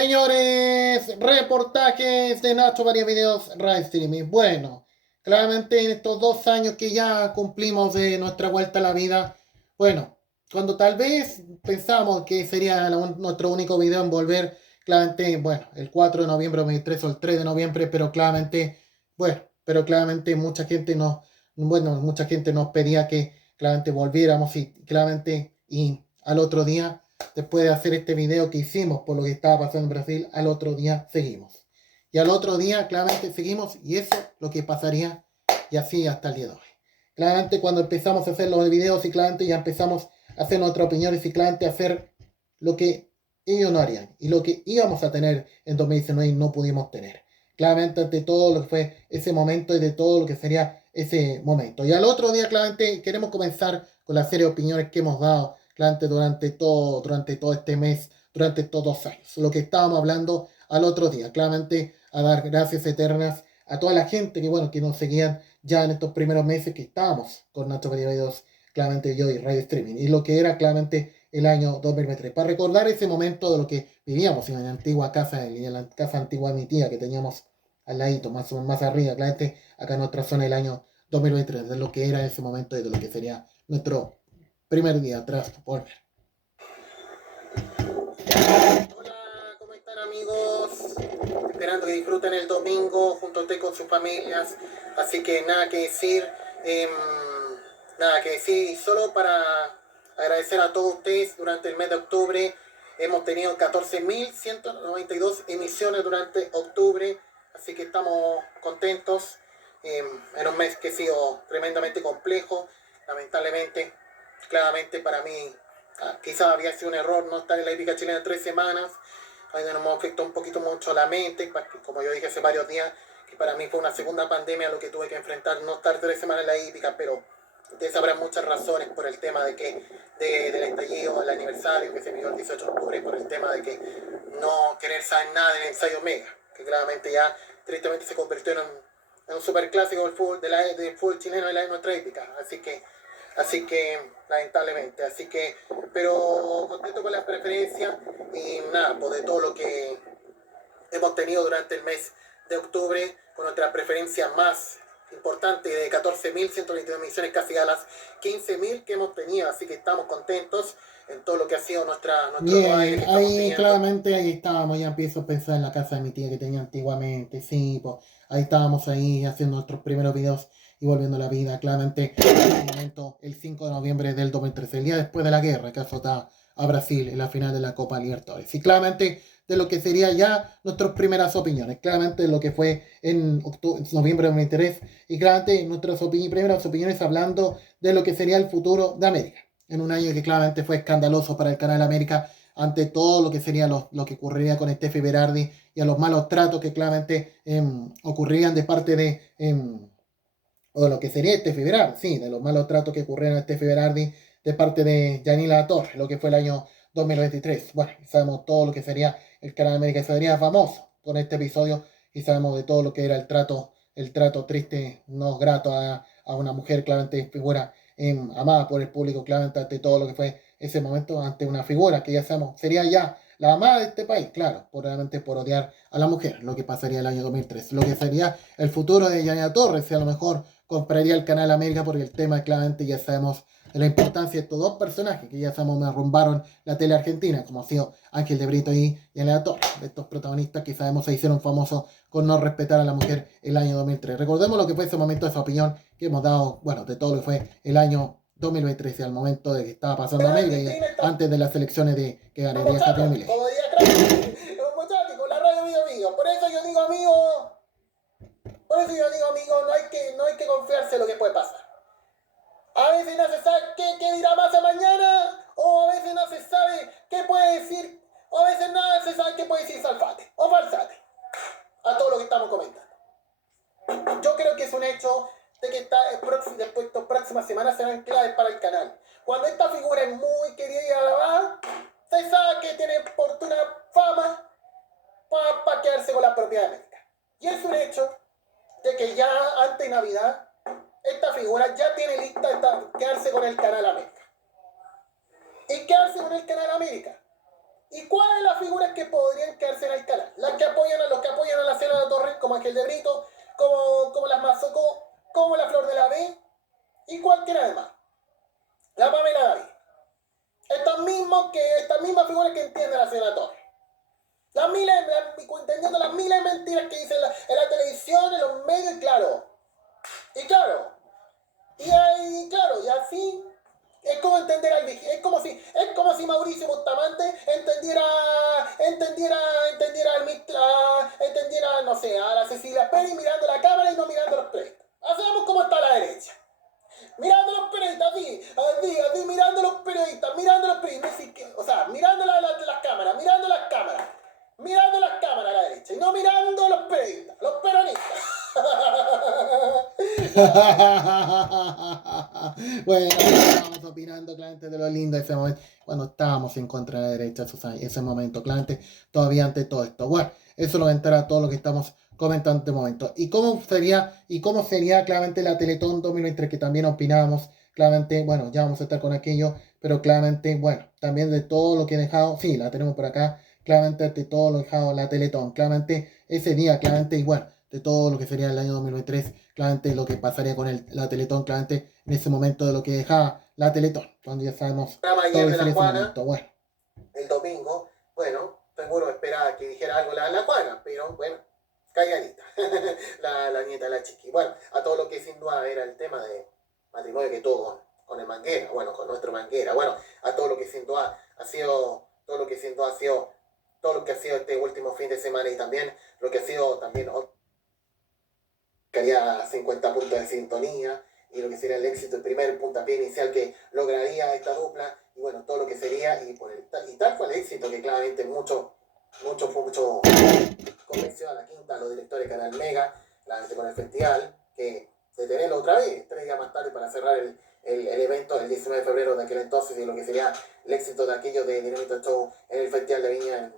Señores, reportajes de Nacho Varios Videos Live Streaming. Bueno, claramente en estos 2 años que ya cumplimos de nuestra vuelta a la vida, bueno, cuando tal vez pensamos que sería nuestro único video en volver, claramente, bueno, el 4 de noviembre de 2023 o el 3 de noviembre, pero claramente, bueno, pero claramente mucha gente nos pedía que claramente volviéramos y claramente, y al otro día después de hacer este video que hicimos por lo que estaba pasando en Brasil, al otro día seguimos. Y al otro día, claramente, seguimos y eso es lo que pasaría y así hasta el día de hoy. Claramente, cuando empezamos a hacer los videos y claramente ya empezamos a hacer nuestras opiniones y claramente a hacer lo que ellos no harían y lo que íbamos a tener en 2019 y no pudimos tener. Claramente, ante todo lo que fue ese momento y de todo lo que sería ese momento. Y al otro día, claramente, queremos comenzar con la serie de opiniones que hemos dado durante todo este mes, durante estos 2 años. Lo que estábamos hablando al otro día, claramente a dar gracias eternas a toda la gente que nos seguían ya en estos primeros meses que estábamos con Nacho Videos, claramente yo y Radio Streaming, y lo que era claramente el año 2023, para recordar ese momento de lo que vivíamos en la antigua casa, en la casa antigua de mi tía que teníamos al ladito, más arriba, claramente acá en nuestra zona del año 2023, de lo que era ese momento y de lo que sería nuestro primer día tras volver. Hola, ¿cómo están amigos? Esperando que disfruten el domingo junto a usted con sus familias. Así que nada que decir. Nada que decir. Solo para agradecer a todos ustedes durante el mes de octubre. Hemos tenido 14.192 emisiones durante octubre. Así que estamos contentos. En un mes que ha sido tremendamente complejo. Lamentablemente, claramente para mí, quizás había sido un error no estar en la hípica chilena 3 semanas. Ahí nos afectó un poquito mucho la mente, como yo dije hace varios días, que para mí fue una segunda pandemia lo que tuve que enfrentar, no estar 3 semanas en la hípica, pero ustedes sabrán muchas razones por el tema del estallido, el aniversario que se vivió el 18 de octubre, por el tema de que no querer saber nada del ensayo Mega, que claramente ya tristemente se convirtió en un superclásico del fútbol, del fútbol chileno de nuestra hípica. Así que lamentablemente, pero contento con las preferencias y nada, pues de todo lo que hemos tenido durante el mes de octubre, con nuestra preferencia más importante de 14.122 misiones, casi a las 15.000 que hemos tenido, así que estamos contentos en todo lo que ha sido nuestro aire que estamos Ahí teniendo. claramente ahí estábamos, ya empiezo a pensar en la casa de mi tía que tenía antiguamente, sí, pues ahí estábamos ahí haciendo nuestros primeros videos y volviendo a la vida, claramente en el momento, el 5 de noviembre del 2013, el día después de la guerra que azotó a Brasil en la final de la Copa Libertadores. Y claramente de lo que sería ya nuestras primeras opiniones, claramente de lo que fue en noviembre de 2003 y claramente nuestras primeras opiniones hablando de lo que sería el futuro de América en un año que claramente fue escandaloso para el Canal América ante todo lo que sería lo que ocurriría con Steffi Berardi y a los malos tratos que claramente ocurrían de parte o lo que sería Steffi Berardi, sí, de los malos tratos que ocurrieron a Steffi Berardi de parte de Yanila Torres, lo que fue el año 2023. Bueno, sabemos todo lo que sería el Canal América, sería famoso con este episodio y sabemos de todo lo que era el trato triste, no grato a una mujer claramente figura amada por el público, claramente ante todo lo que fue ese momento, ante una figura que ya sabemos sería ya la amada de este país, claro, probablemente por odiar a la mujer, lo que pasaría el año 2003, lo que sería el futuro de Yanina Torres, si a lo mejor compraría el Canal América porque el tema claramente ya sabemos de la importancia de estos dos personajes que ya sabemos me arrumbaron la tele argentina, como ha sido Ángel de Brito y Yanina Torres, de estos protagonistas que sabemos se hicieron famosos con no respetar a la mujer el año 2003. Recordemos lo que fue ese momento, esa opinión que hemos dado, bueno, de todo lo que fue el año 2023, al momento de que estaba pasando América y antes de las elecciones de que ganaría Javier Milei. La radio amigo. Por eso yo digo, amigo, no hay que confiarse en lo que puede pasar. A veces no se sabe qué dirá Massa mañana, o a veces no se sabe qué puede decir, o a veces nada se sabe qué puede decir Salfate o Falsate. A todo lo que estamos comentando. Yo creo que es un hecho de que después de próximas semanas serán claves para el canal. Cuando esta figura es muy querida y alabada, se sabe que tiene oportuna fama para quedarse con la propiedad de América. Y es un hecho de que ya antes de Navidad, esta figura ya tiene lista quedarse con el Canal América. ¿Y quedarse con el Canal América? ¿Y cuáles las figuras que podrían quedarse en el canal? Las que apoyan a los que apoyan a la Cena de Torres, como Ángel de Brito, como las Mazocó, como la Flor de la B, y cualquiera de más. La Pamela David. Estas mismas figuras que entiende la Cena de Torres. Entendiendo las miles de mentiras que dicen en la televisión, en los medios, y claro. Y así es como entender al vigilante. Es como si Mauricio Bustamante entendiera, no sé, a la Cecilia Pérez mirando la cámara y no mirando los periodistas. Hacemos como está a la derecha. Mirando los periodistas, así, mirando los periodistas, o sea, mirando las cámaras, mirando las cámaras a la derecha, y no mirando los periodistas, los peronistas. Bueno, estábamos opinando, claramente, de lo lindo de ese momento, cuando estábamos en contra de la derecha, ese momento, claramente, todavía ante todo esto. Bueno, eso lo entra todo lo que estamos comentando en este momento. ¿Y cómo sería claramente la Teletón 2023, que también opinábamos? Claramente, bueno, ya vamos a estar con aquello, pero claramente, bueno, también de todo lo que he dejado, sí, la tenemos por acá, claramente de todo lo dejado la Teletón, claramente ese día, claramente, y bueno, de todo lo que sería el año 2023, claramente lo que pasaría con la Teletón, claramente en ese momento de lo que dejaba la Teletón, cuando ya sabemos todo lo que sería ese momento. Bueno, el domingo, bueno, seguro esperaba que dijera algo la Juana, pero bueno, calladita, la nieta de la chiqui. Bueno, a todo lo que sin duda era el tema de matrimonio que tuvo con el Manguera, bueno, con nuestro Manguera, bueno, a todo lo que sin duda ha sido, todo lo que ha sido este último fin de semana, y también lo que ha sido también que haría 50 puntos de sintonía, y lo que sería el éxito, el primer puntapié inicial que lograría esta dupla, y bueno, todo lo que sería, y tal fue el éxito que claramente mucho convenció a la quinta, a los directores de Canal Mega, claramente con el festival, que de tenerlo otra vez, 3 días más tarde para cerrar el evento el 19 de febrero de aquel entonces, y lo que sería el éxito de aquello de Dinamita Show en el Festival de Viña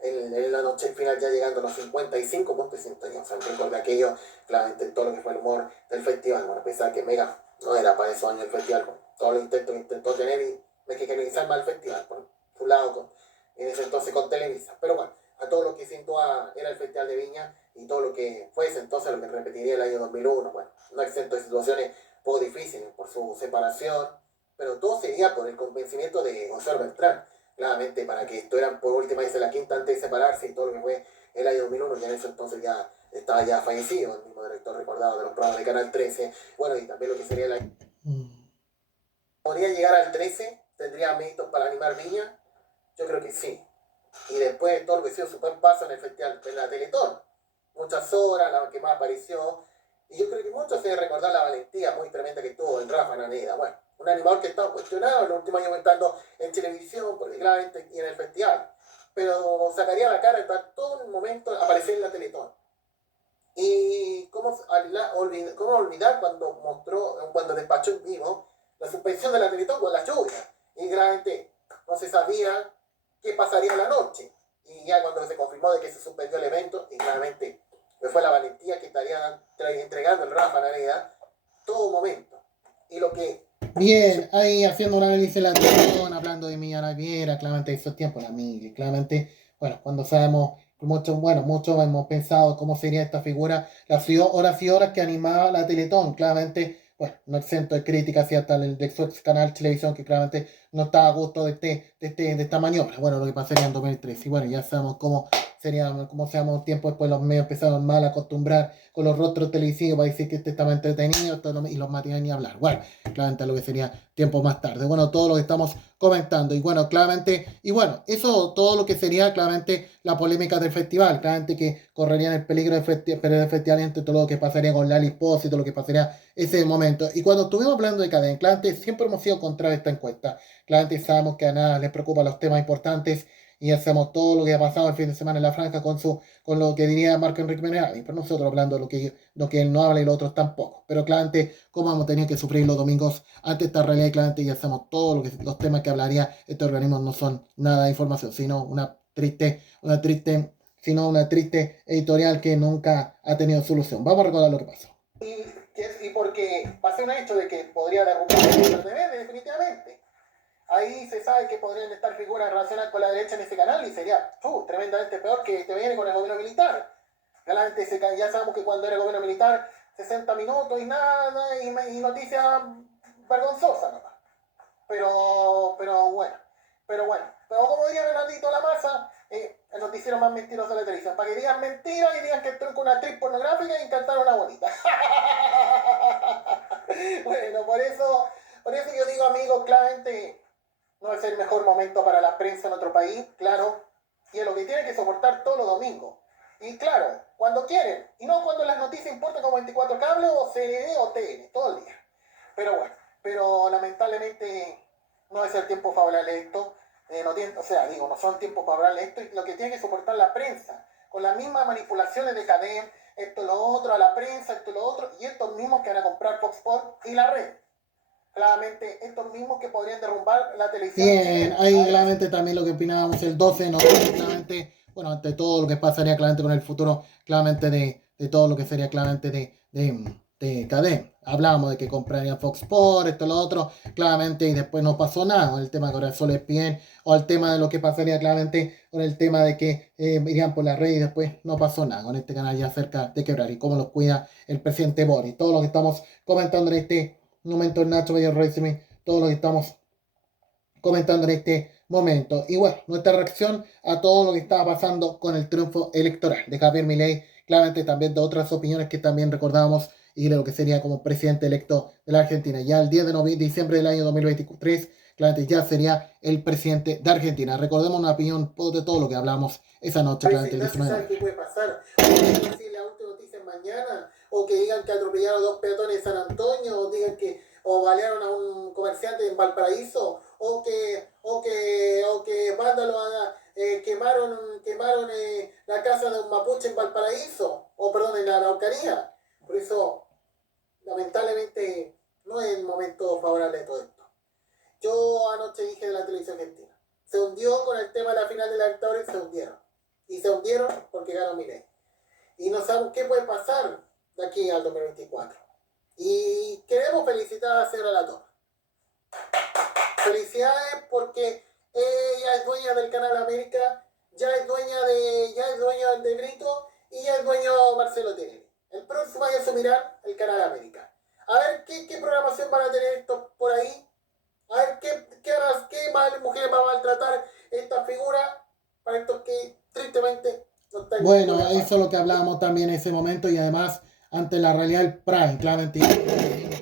en la noche final, ya llegando a los 55 puntos de sintonía. O sea, recuerdo aquello, claramente todo lo que fue el humor del festival. Bueno, a pesar que Mega no era para esos años el festival, con todos los intentos que intentó tener y mexicanizar más el festival, por su lado, en ese entonces con Televisa. Pero bueno, a todo lo que sin duda era el Festival de Viña, y todo lo que fue ese entonces, lo que repetiría el año 2001, bueno, no exento de situaciones poco difíciles por su separación, pero todo sería por el convencimiento de José Beltrán, claramente, para que estuvieran por última vez en la quinta antes de separarse, y todo lo que fue el año 2001, ya en ese entonces ya estaba ya fallecido, el mismo director recordado de los programas de Canal 13, bueno, y también lo que sería la... ¿Podría llegar al 13? ¿Tendría méritos para animar Viña? Yo creo que sí. Y después todo lo que ha sido su buen paso en el festival, en la Teletón, muchas horas, la que más apareció, y yo creo que muchos se deben recordar la valentía muy tremenda que tuvo el Rafa Naneda. Bueno, un animador que estaba cuestionado en los últimos años estando en televisión, porque claramente, y en el festival, pero sacaría la cara para todo el momento aparecer en la Teletón. Y cómo olvidar cuando despachó en vivo la suspensión de la Teletón con la lluvia, y claramente no se sabía qué pasaría en la noche, y ya cuando se confirmó de que se suspendió el evento, y claramente fue la valentía que estaría entregando el Rafa Naneda todo momento. Y lo que... Bien, ahí haciendo un análisis de la televisión, hablando de Millán Viera, claramente esos tiempos, la Miguel, claramente, bueno, cuando sabemos, muchos hemos pensado cómo sería esta figura, las horas y horas que animaba la Teletón, claramente, bueno, no exento de críticas hacia el su ex canal televisión, que claramente no estaba a gusto de esta maniobra, bueno, lo que pasaría en 2003, y bueno, ya sabemos cómo seamos tiempo después los medios empezaron mal a acostumbrar con los rostros televisivos para decir que este estaba entretenido, y los materiales ni hablar, bueno, claramente lo que sería tiempo más tarde. Bueno, todo lo que estamos comentando. Y bueno, claramente, y bueno, eso todo lo que sería claramente la polémica del festival, claramente que correrían el peligro del festival entre todo lo que pasaría con Lali Post y todo lo que pasaría ese momento. Y cuando estuvimos hablando de cadena, claramente siempre hemos sido contra esta encuesta. Claramente sabemos que a nada les preocupan los temas importantes, y hacemos todo lo que ha pasado el fin de semana en la franja con lo que diría Marco Enrique Menegavi, pero nosotros hablando de lo que él no habla y los otros tampoco. Pero claramente, como hemos tenido que sufrir los domingos ante esta realidad, claramente ya hacemos todo los temas que hablaría este organismo no son nada de información, sino una triste editorial que nunca ha tenido solución. Vamos a recordar lo que pasó. Y porque pasó un hecho de que podría derrumbar el definitivamente. ahí se sabe que podrían estar figuras relacionadas con la derecha en ese canal y sería tremendamente peor que te viene con el gobierno militar. Realmente ya sabemos que cuando era el gobierno militar, 60 minutos y nada, y noticias vergonzosas nomás. Pero bueno. Pero como diría Bernardito La Masa, el noticiero más mentiroso de la televisión. Para que digan mentiras y digan que estoy con una actriz pornográfica y cantar una bonita. Bueno, por eso yo digo, amigos, claramente no es el mejor momento para la prensa en otro país, claro. Y es lo que tienen que soportar todos los domingos. Y claro, cuando quieren. Y no cuando las noticias importan como 24 Cable o CNN o TN, todo el día. Pero bueno, pero lamentablemente no es el tiempo favorable a esto. No son tiempos favorables a esto. Y lo que tiene que soportar la prensa, con las mismas manipulaciones de CADEM, esto, lo otro, a la prensa, esto, lo otro, y estos mismos que van a comprar Fox Sports y la red. Claramente, estos mismos que podrían derrumbar la televisión. Bien, ahí claramente también lo que opinábamos el 12 de noviembre, claramente, bueno, ante todo lo que pasaría claramente con el futuro, claramente de todo lo que sería claramente de cadena. Hablábamos de que comprarían Fox Sports, esto, lo otro, claramente, y después no pasó nada con el tema de Corazón ESPN, o el tema de lo que pasaría claramente con el tema de que irían por la red y después no pasó nada con este canal ya cerca de quebrar y cómo los cuida el presidente Boris. Todo lo que estamos comentando en este momento en Nacho Bello Racing, todo lo que estamos comentando en este momento. Y bueno, nuestra reacción a todo lo que estaba pasando con el triunfo electoral de Javier Milei, claramente también de otras opiniones que también recordábamos y de lo que sería como presidente electo de la Argentina. Ya el 10 de diciembre del año 2023, claramente ya sería el presidente de Argentina. Recordemos una opinión de todo lo que hablamos esa noche, claramente el 19 de noviembre. ¿Qué puede pasar? O que la última noticia mañana, o que digan que atropellaron a 2 peatones en San Antonio, o digan que balearon a un comerciante en Valparaíso, o que vándalos quemaron la casa de un mapuche en Valparaíso, o perdón, en la Araucanía. Por eso, lamentablemente, no es el momento favorable de todo esto. Yo anoche dije de la televisión argentina, se hundió con el tema de la final de la Libertadores, se hundieron. Y se hundieron porque ganó Milei. Y no sabemos qué puede pasar de aquí al 2024. Y queremos felicitar a la señora Latorre. Felicidades porque ella es dueña del Canal América, ya es dueña de Brito y ya es dueño Marcelo Tinelli. El próximo año asumirán el Canal América. A ver qué programación van a tener estos por ahí. A ver qué mujeres van a maltratar esta figura para estos que tristemente no están. Bueno, eso es lo que hablábamos también en ese momento y además ante la realidad del Prime, claramente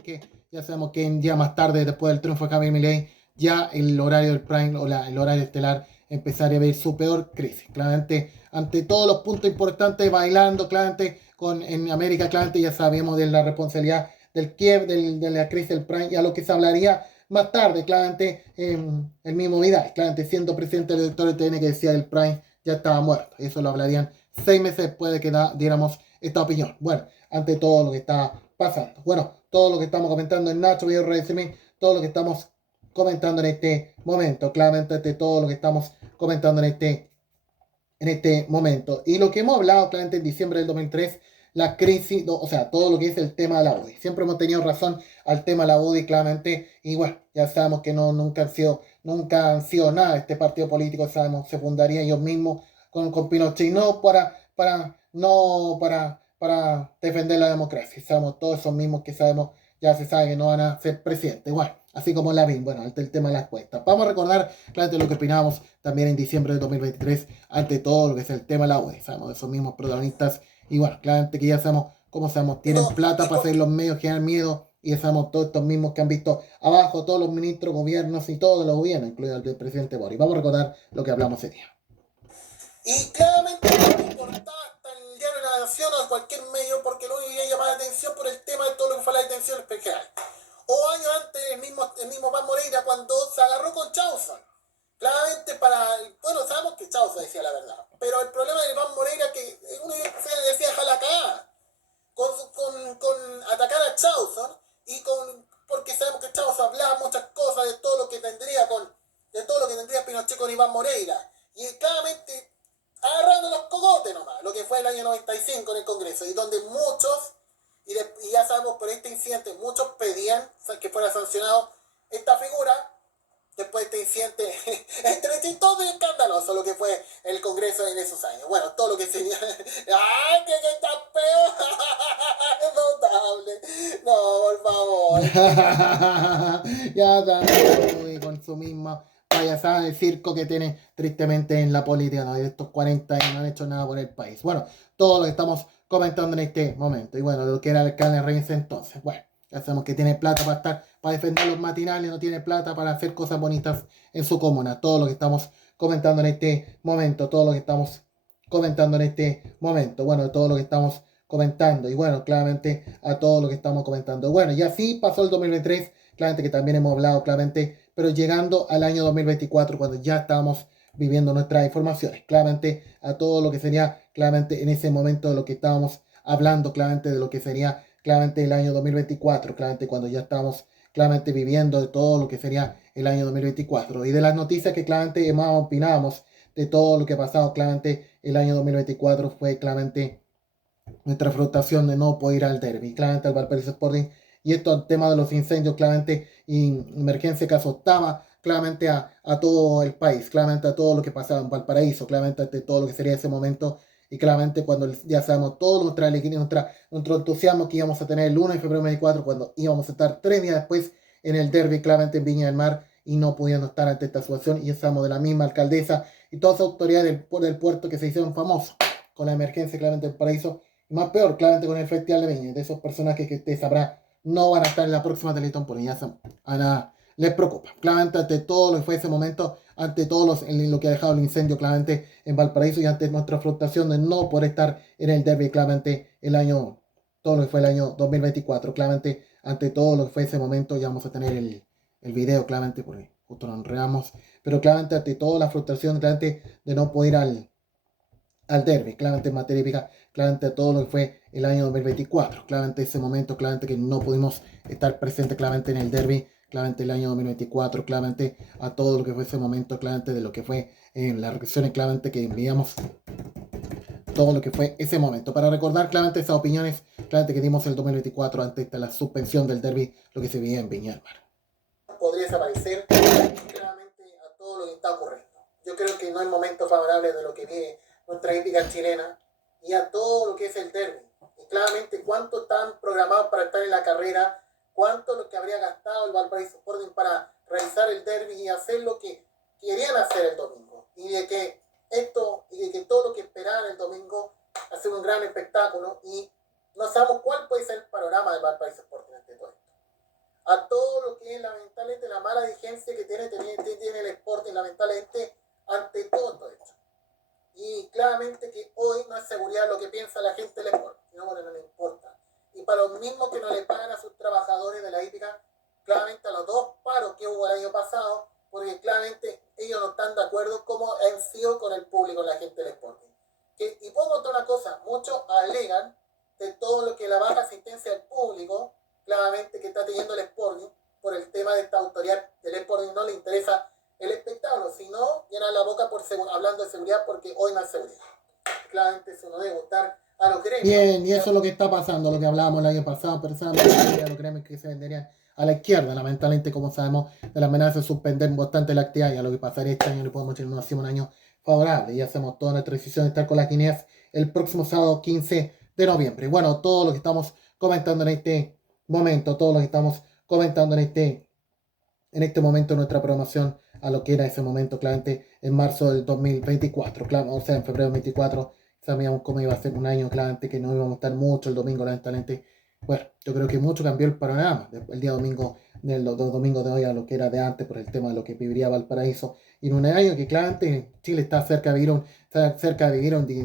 que ya sabemos que un día más tarde, después del triunfo de Javier Milei, ya el horario del Prime o el horario estelar empezaría a ver su peor crisis. Claramente, ante todos los puntos importantes, bailando, claramente, en América, claramente ya sabemos de la responsabilidad del Kiev, de la crisis del Prime, y a lo que se hablaría más tarde, claramente, el mismo Vidal, claramente siendo presidente del directorio de TN que decía el Prime ya estaba muerto. Eso lo hablarían 6 meses después de que diéramos esta opinión. Bueno, ante todo lo que está pasando. Bueno, todo lo que estamos comentando en Nacho Video Racing, todo lo que estamos comentando en este momento, claramente ante todo lo que estamos comentando en este momento. Y lo que hemos hablado claramente en diciembre del 2003, la crisis, o sea, todo lo que es el tema de la UDI. Siempre hemos tenido razón al tema de la UDI, claramente, y bueno, ya sabemos que nunca han sido nada este partido político, sabemos, se fundaría ellos mismos con Pinochet, y no para defender la democracia. Sabemos todos esos mismos que sabemos, ya se sabe que no van a ser presidentes. Bueno, así como Lavín, bueno, ante el tema de las cuestas. Vamos a recordar claramente lo que opinábamos también en diciembre de 2023, ante todo lo que es el tema de la UDI. Sabemos de esos mismos protagonistas. Y bueno, claramente que ya sabemos cómo sabemos, tienen plata para hacer los medios, generar miedo. Y ya sabemos todos estos mismos que han visto abajo, todos los ministros, gobiernos y todos los gobiernos, incluido el del presidente Boris. Vamos a recordar lo que hablamos ese día. Y claramente no importaba hasta el diario de la Nación o cualquier medio, porque lo único que llamaba la atención por el tema de todo lo que fue la detención especial. O años antes, el mismo Iván Moreira, cuando se agarró con Chauza. Claramente bueno, sabemos que Chauza decía la verdad, pero el problema de Iván Moreira es que uno decía jala cagada con atacar a Chauza porque sabemos que Chauza hablaba muchas cosas de todo lo que tendría Pinochet con Iván Moreira. Y claramente agarrando los cogotes nomás, lo que fue el año 95 en el Congreso, y donde muchos, y ya sabemos por este incidente, muchos pedían que fuera sancionado esta figura, después de este incidente entre chistoso y escandaloso lo que fue el Congreso en esos años. Bueno, todo lo que se... ¡Ay, que está feo! ¡Es notable! No, por favor. Ya está, con su misma payasada de circo que tiene tristemente en la política, ¿no? De estos 40 años no han hecho nada por el país. Bueno, todo lo que estamos comentando en este momento. Y bueno, lo que era el alcalde Reyes entonces. Bueno, ya sabemos que tiene plata para estar, para defender los matinales, no tiene plata para hacer cosas bonitas en su comuna. Todo lo que estamos comentando en este momento, todo lo que estamos comentando en este momento. Bueno, todo lo que estamos comentando. Y bueno, claramente a todo lo que estamos comentando. Bueno, y así pasó el 2023, claramente que también hemos hablado, claramente, pero llegando al año 2024, cuando ya estábamos viviendo nuestras informaciones, claramente a todo lo que sería, claramente en ese momento de lo que estábamos hablando, claramente de lo que sería, claramente el año 2024, claramente cuando ya estábamos claramente viviendo de todo lo que sería el año 2024 y de las noticias que claramente más opinábamos de todo lo que ha pasado, claramente el año 2024 fue claramente nuestra frustración de no poder ir al derby, claramente al Valparaíso Sporting, y esto al tema de los incendios, claramente, y emergencia que azotaba claramente a todo el país, claramente a todo lo que pasaba en Valparaíso, claramente ante todo lo que sería ese momento, y claramente cuando ya sabemos todo nuestra alegría, nuestro entusiasmo que íbamos a tener el 1 de febrero de 2024, cuando íbamos a estar 3 días después en el derby, claramente en Viña del Mar, y no pudiendo estar ante esta situación, y estamos de la misma alcaldesa y todas las autoridades del puerto que se hicieron famosos con la emergencia claramente del paraíso, y más peor, claramente con el Festival de Viña, de esos personajes que usted sabrá no van a estar en la próxima Teletón, porque ya a nada les preocupa. Claramente ante todo lo que fue ese momento, ante todo lo que ha dejado el incendio claramente en Valparaíso y ante nuestra frustración de no poder estar en el derby claramente todo lo que fue el año 2024, claramente ante todo lo que fue ese momento ya vamos a tener el video claramente porque justo nos enredamos, pero claramente ante toda la frustración claramente de no poder ir al derby, claramente en materia hípica, claramente todo lo que fue el año 2024, claramente ese momento, claramente que no pudimos estar presentes claramente en el derby, claramente el año 2024, claramente a todo lo que fue ese momento, claramente de lo que fue en las reacciones, claramente que enviamos todo lo que fue ese momento, para recordar claramente esas opiniones, claramente que dimos el 2024 ante la suspensión del derby, lo que se vivía en Viña del Mar. Podría desaparecer claramente a todo lo que está ocurriendo. Yo creo que no es momento favorable de lo que viene nuestra hípica chilena y a todo lo que es el derby. Y claramente cuánto están programados para estar en la carrera, cuánto lo que habría gastado el Valparaíso Sporting para realizar el derby y hacer lo que querían hacer el domingo. Y de que todo lo que esperaban el domingo hacer un gran espectáculo y no sabemos cuál puede ser el panorama del Valparaíso Sporting ante todo esto. A todo lo que es lamentablemente la mala vigencia que tiene el Sporting, lamentablemente ante todo esto. Y claramente que hoy no es seguridad lo que piensa la gente del Sport, no, bueno, no le importa. Y para los mismos que no le pagan a sus trabajadores de la hípica, claramente a los 2 paros que hubo el año pasado, porque claramente ellos no están de acuerdo como han sido con el público, la gente del Sport. Y puedo contar una cosa, muchos alegan de todo lo que la baja asistencia del público, claramente que está teniendo el Sporting, por el tema de esta autoridad del Sporting no le interesa el espectáculo, sino llenar la boca hablando de seguridad porque hoy no hay seguridad. Claramente eso no debe gustar a los gremios. Bien, y eso es lo que está pasando, lo que hablábamos el año pasado, personas a los gremios que se venderían a la izquierda, lamentablemente, como sabemos, de la amenaza de suspender bastante la actividad, y a lo que pasaría este año le podemos decir no hacemos un año favorable, y hacemos toda nuestra decisión de estar con las Guineas el próximo sábado 15 de noviembre. Bueno, todo lo que estamos comentando en este momento, todo lo que estamos comentando en este momento nuestra programación a lo que era ese momento, claramente en marzo del 2024, claro, o sea, en febrero del 2024, sabíamos cómo iba a ser un año, claramente que no íbamos a estar mucho el domingo, lamentablemente. Bueno, yo creo que mucho cambió el panorama el día domingo, los domingos de hoy a lo que era de antes por el tema de lo que viviría Valparaíso, y en un año que claramente Chile está cerca de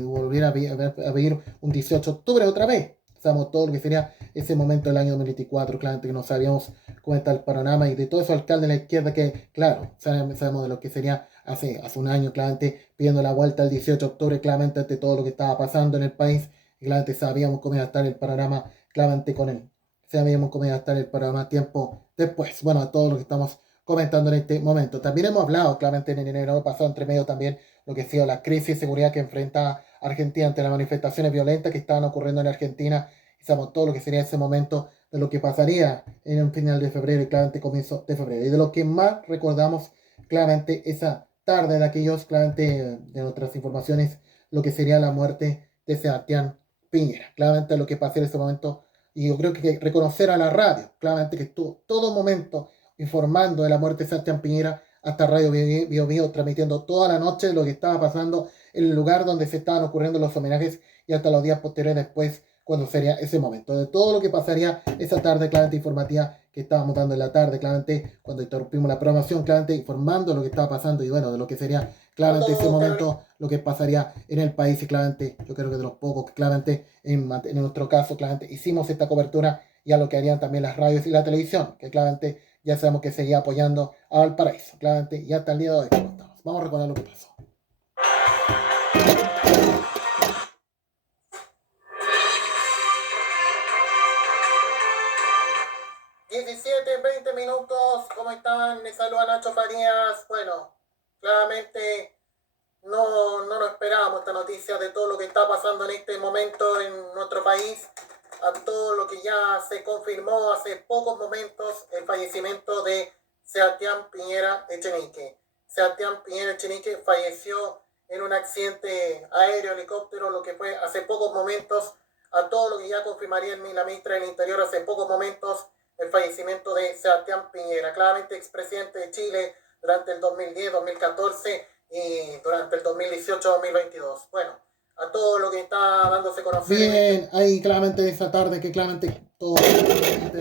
volver a vivir un 18 de octubre otra vez. Sabemos todo lo que sería ese momento del año 2024, claramente que no sabíamos cómo está el panorama y de todos esos alcaldes de la izquierda que, claro, sabemos de lo que sería hace un año, claramente pidiendo la vuelta el 18 de octubre, claramente ante todo lo que estaba pasando en el país, y claramente sabíamos cómo iba a estar el panorama, claramente con él. Sabíamos cómo iba a estar el panorama tiempo después. Bueno, a todo lo que estamos comentando en este momento. También hemos hablado, claramente en enero pasado, entre medio también, lo que ha sido la crisis de seguridad que enfrenta Argentina ante las manifestaciones violentas que estaban ocurriendo en Argentina. Y sabemos todo lo que sería ese momento de lo que pasaría en un final de febrero y claramente comienzo de febrero. Y de lo que más recordamos claramente esa tarde de aquellos, claramente de otras informaciones, lo que sería la muerte de Sebastián Piñera. Claramente lo que pasó en ese momento, y yo creo que hay que reconocer a la radio, claramente que estuvo todo momento informando de la muerte de Sebastián Piñera, hasta Radio Bio Bio, transmitiendo toda la noche lo que estaba pasando en el lugar donde se estaban ocurriendo los homenajes y hasta los días posteriores después, cuando sería ese momento. De todo lo que pasaría esa tarde, claramente informativa que estábamos dando en la tarde, claramente cuando interrumpimos la programación, claramente informando lo que estaba pasando y bueno, de lo que sería claramente ese momento, lo que pasaría en el país y claramente, yo creo que de los pocos que claramente en nuestro caso, claramente hicimos esta cobertura y a lo que harían también las radios y la televisión, que claramente ya sabemos que seguía apoyando a Valparaíso, claramente, y hasta el día de hoy, ¿cómo estamos? Vamos a recordar lo que pasó. 17-20 minutos, ¿cómo están? Les saluda Nacho Farías. Bueno, claramente no nos esperábamos esta noticia de todo lo que está pasando en este momento en nuestro país, a todo lo que ya se confirmó hace pocos momentos, el fallecimiento de Sebastián Piñera Echenique. Sebastián Piñera Echenique falleció en un accidente aéreo, helicóptero, lo que fue hace pocos momentos, a todo lo que ya confirmaría la ministra del Interior hace pocos momentos, el fallecimiento de Sebastián Piñera, claramente expresidente de Chile durante el 2010, 2014 y durante el 2018-2022. Bueno, a todo lo que está dándose a conocer. Bien, ahí claramente esa tarde que claramente todo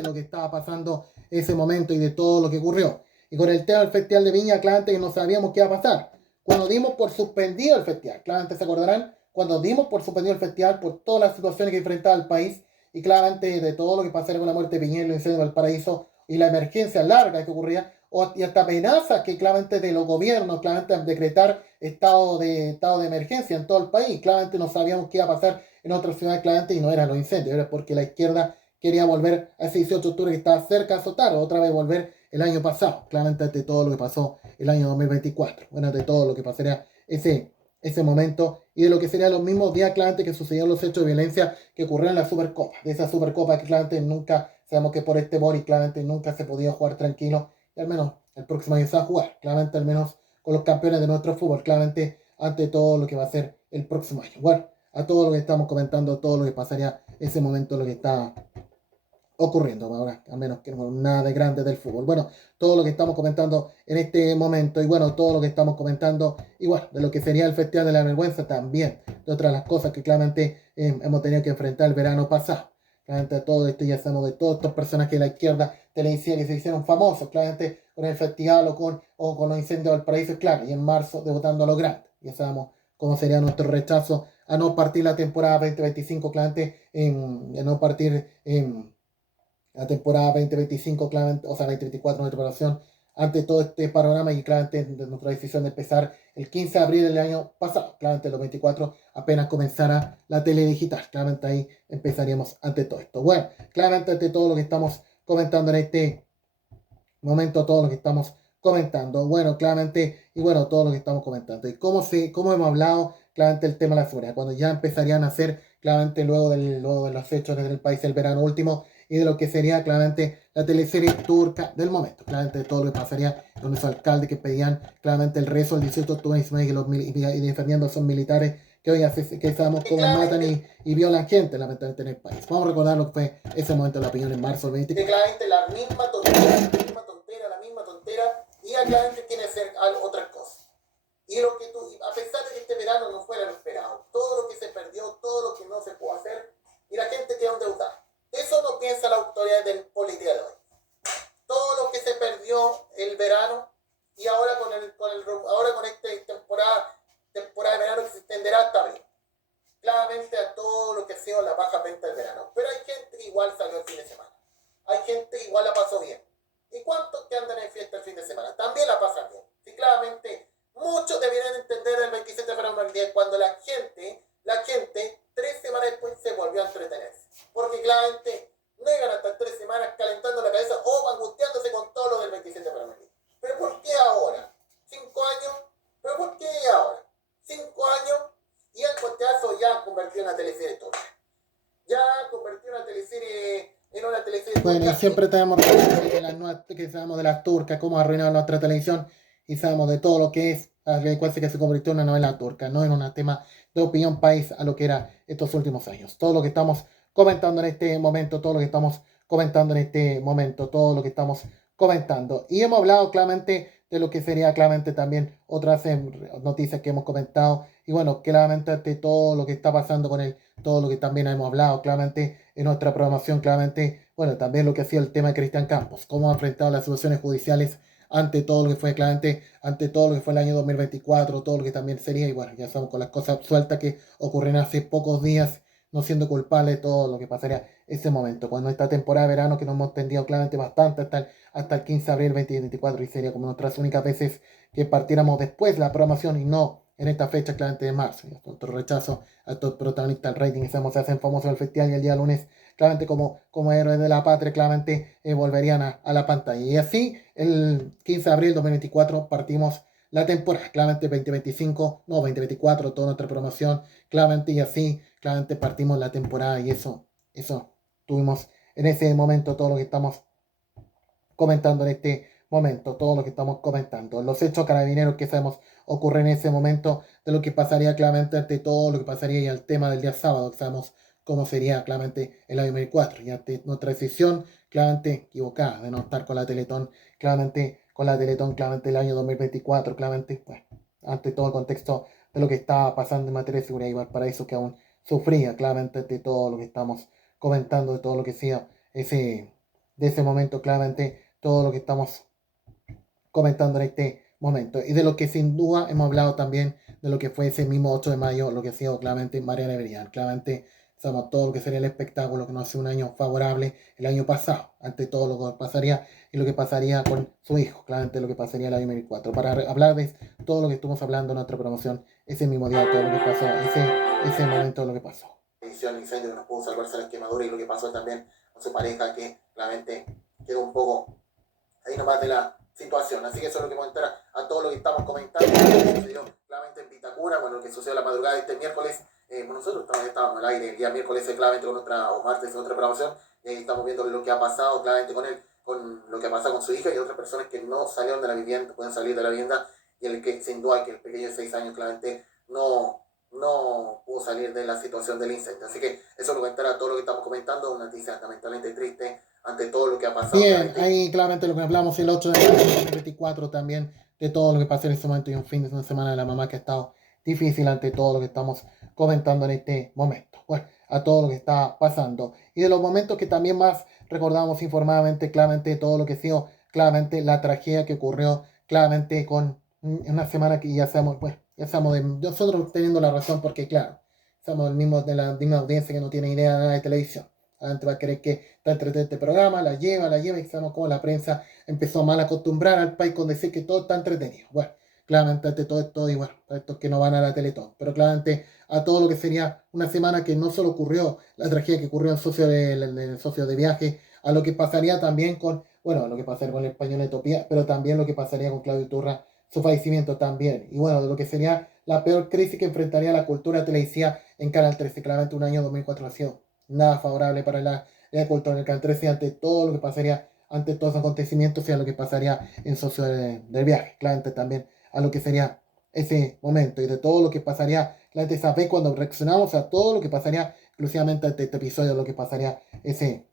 lo que estaba pasando ese momento y de todo lo que ocurrió. Y con el tema del Festival de Viña, claramente que no sabíamos qué iba a pasar. Cuando dimos por suspendido el festival, claramente se acordarán, cuando dimos por suspendido el festival por todas las situaciones que enfrentaba el país y claramente de todo lo que pasaría con la muerte de Piñera, el incendio de Valparaíso y la emergencia larga que ocurría, y hasta amenazas que claramente de los gobiernos, claramente decretar estado de emergencia en todo el país. Claramente no sabíamos qué iba a pasar en otras ciudades, claramente, y no eran los incendios, era porque la izquierda quería volver a ese 18 de octubre que estaba cerca de azotar, o otra vez volver el año pasado, claramente de todo lo que pasó el año 2024, bueno, de todo lo que pasaría ese momento y de lo que serían los mismos días claramente que sucedieron los hechos de violencia que ocurrieron en la Supercopa, de esa Supercopa que claramente nunca, sabemos que por este Boris claramente nunca se podía jugar tranquilo, y al menos el próximo año se va a jugar, claramente al menos con los campeones de nuestro fútbol, claramente ante todo lo que va a ser el próximo año. Bueno, a todo lo que estamos comentando, todo lo que pasaría ese momento, lo que está ocurriendo ahora, al menos que no nada de grande del fútbol. Bueno, todo lo que estamos comentando en este momento y bueno, todo lo que estamos comentando igual de lo que sería el Festival de la Vergüenza también, de otras las cosas que claramente hemos tenido que enfrentar el verano pasado. Claramente todo esto ya sabemos de todos estos personajes de la izquierda televisiva que se hicieron famosos, claramente con el festival o con los incendios del paraíso, claro, y en marzo debutando a lo grande. Ya sabemos cómo sería nuestro rechazo a no partir la temporada 2025, claramente en no partir en la temporada 2025, claramente, o sea, 2024, nuestra preparación ante todo este panorama y claramente de nuestra decisión de empezar el 15 de abril del año pasado, claramente el 2024, apenas comenzara la tele digital, claramente ahí empezaríamos ante todo esto. Bueno, claramente ante todo lo que estamos comentando en este momento, todo lo que estamos comentando, bueno, claramente, y bueno, todo lo que estamos comentando, y cómo hemos hablado, claramente el tema de la seguridad, cuando ya empezarían a hacer, claramente luego de los hechos en el país el verano último, y de lo que sería claramente la teleserie turca del momento, claramente de todo lo que pasaría con esos alcaldes que pedían claramente el rezo del 18 de octubre y defendiendo a esos militares que hoy que sabemos cómo matan y violan gente lamentablemente en el país. Vamos a recordar lo que fue ese momento de la opinión en marzo del 24. Que claramente la misma tontera y claramente tiene que hacer otras cosas. Y lo que a pesar de que este verano no fuera lo esperado, todo lo que se perdió, todo lo que no se pudo hacer, y la gente quedó endeudada. Eso no piensa la autoridad del política de hoy. Todo lo que se perdió el verano y ahora con esta temporada de verano que se extenderá hasta abril. Claramente a todo lo que ha sido la baja venta del verano. Pero hay gente que igual salió el fin de semana. Hay gente que igual la pasó bien. ¿Y cuántos que andan en fiesta el fin de semana? También la pasan bien. Y claramente muchos deberían entender el 27 de febrero del 10 cuando la gente 3 semanas después se volvió a entretenerse. Porque claramente no iban a estar 3 semanas calentando la cabeza o angustiándose con todo lo del 27 de febrero. ¿Pero por qué ahora? 5 años. ¿Pero por qué ahora? 5 años y el costeazo ya convirtió en una teleserie turca. Ya convirtió una teleserie en una teleserie turca. Bueno, y siempre tenemos que sabemos de las turcas, cómo arruinaron nuestra televisión. y sabemos de todo lo que es la delincuencia que se convirtió en una novela turca, no en un tema de opinión país a lo que era estos últimos años. Todo lo que estamos comentando en este momento, todo lo que estamos comentando en este momento, todo lo que estamos comentando. Y hemos hablado claramente de lo que sería claramente también otras noticias que hemos comentado. Y bueno, claramente de todo lo que está pasando con él, todo lo que también hemos hablado claramente en nuestra programación, claramente, bueno, también lo que ha sido el tema de Cristian Campos, cómo ha enfrentado las soluciones judiciales ante todo lo que fue claramente, ante todo lo que fue el año 2024, todo lo que también sería, y bueno, ya estamos con las cosas sueltas que ocurrieron hace pocos días, no siendo culpable de todo lo que pasaría ese momento, cuando esta temporada de verano que nos hemos extendido claramente bastante hasta el 15 de abril 2024 y sería como nuestras únicas veces que partiéramos después la programación y no en esta fecha claramente de marzo. Y otro rechazo a estos protagonistas del rating que se hacen famosos del festival y el día lunes claramente como héroes de la patria claramente volverían a la pantalla. Y así el 15 de abril 2024 partimos la temporada, claramente 2025, no 2024, toda nuestra promoción, claramente y así, claramente partimos la temporada y eso tuvimos en ese momento todo lo que estamos comentando en este momento, todo lo que estamos comentando. Los hechos carabineros que sabemos ocurren en ese momento, de lo que pasaría claramente ante todo lo que pasaría y el tema del día sábado, que sabemos cómo sería claramente el año 2004, y ante nuestra decisión claramente equivocada de no estar con la Teletón, claramente el año 2024, claramente, pues, ante todo el contexto de lo que estaba pasando en materia de seguridad y Valparaíso, que aún sufría claramente de todo lo que estamos comentando, de todo lo que sea de ese momento, claramente todo lo que estamos comentando en este momento. Y de lo que sin duda hemos hablado también de lo que fue ese mismo 8 de mayo, lo que ha sido claramente Mariana Brillán. Claramente sabemos todo lo que sería el espectáculo, que no hace un año favorable el año pasado, ante todo lo que pasaría y lo que pasaría con su hijo, claramente lo que pasaría el año 2004. Para hablar de todo lo que estuvimos hablando en nuestra promoción, ese mismo día, todo lo que pasó, ese momento, lo que pasó. El incendio que nos pudo salvarse la quemadura y lo que pasó también con su pareja, que claramente quedó un poco ahí nomás de la situación. Así que eso es lo que comentar a todo lo que estamos comentando, lo que sucedió claramente en Vitacura, bueno, lo que sucedió la madrugada de este miércoles. Nosotros estábamos al aire el día miércoles claramente con otra, o martes con otra programación, y ahí estamos viendo lo que ha pasado claramente con él, con lo que ha pasado con su hija y otras personas que no salieron de la vivienda, pueden salir de la vivienda, y el que sin duda que el pequeño de 6 años claramente no pudo salir de la situación del incendio. Así que eso lo comentará todo lo que estamos comentando, una noticia lamentablemente triste ante todo lo que ha pasado. Bien, ahí claramente lo que hablamos el 8 de mayo de 2024 también, de todo lo que pasó en este momento y un fin de semana de la mamá que ha estado difícil ante todo lo que estamos comentando en este momento. Bueno, a todo lo que está pasando. Y de los momentos que también más recordamos informadamente, claramente todo lo que ha sido, claramente la tragedia que ocurrió, claramente con una semana que ya sabemos, bueno, ya estamos de nosotros teniendo la razón porque claro, somos de la misma audiencia que no tiene idea de nada de televisión. La gente va a creer que está entretenido este programa, la lleva, y sabemos cómo la prensa empezó a mal acostumbrar al país con decir que todo está entretenido. Bueno, claramente ante todo esto, y bueno, estos que no van a la Teletón, pero claramente a todo lo que sería una semana que no solo ocurrió la tragedia que ocurrió en socio de viaje, a lo que pasaría también con, bueno, lo que pasaría con el español Etopía, pero también lo que pasaría con Claudio Turra, su fallecimiento también, y bueno, de lo que sería la peor crisis que enfrentaría la cultura televisiva en Canal 13, claramente un año 2004 ha sido nada favorable para la cultura del Canal 13 ante todo lo que pasaría, ante todos los acontecimientos y a lo que pasaría en socio del viaje, claramente también a lo que sería ese momento y de todo lo que pasaría, claramente esa vez cuando reaccionamos a todo lo que pasaría exclusivamente ante este episodio, lo que pasaría ese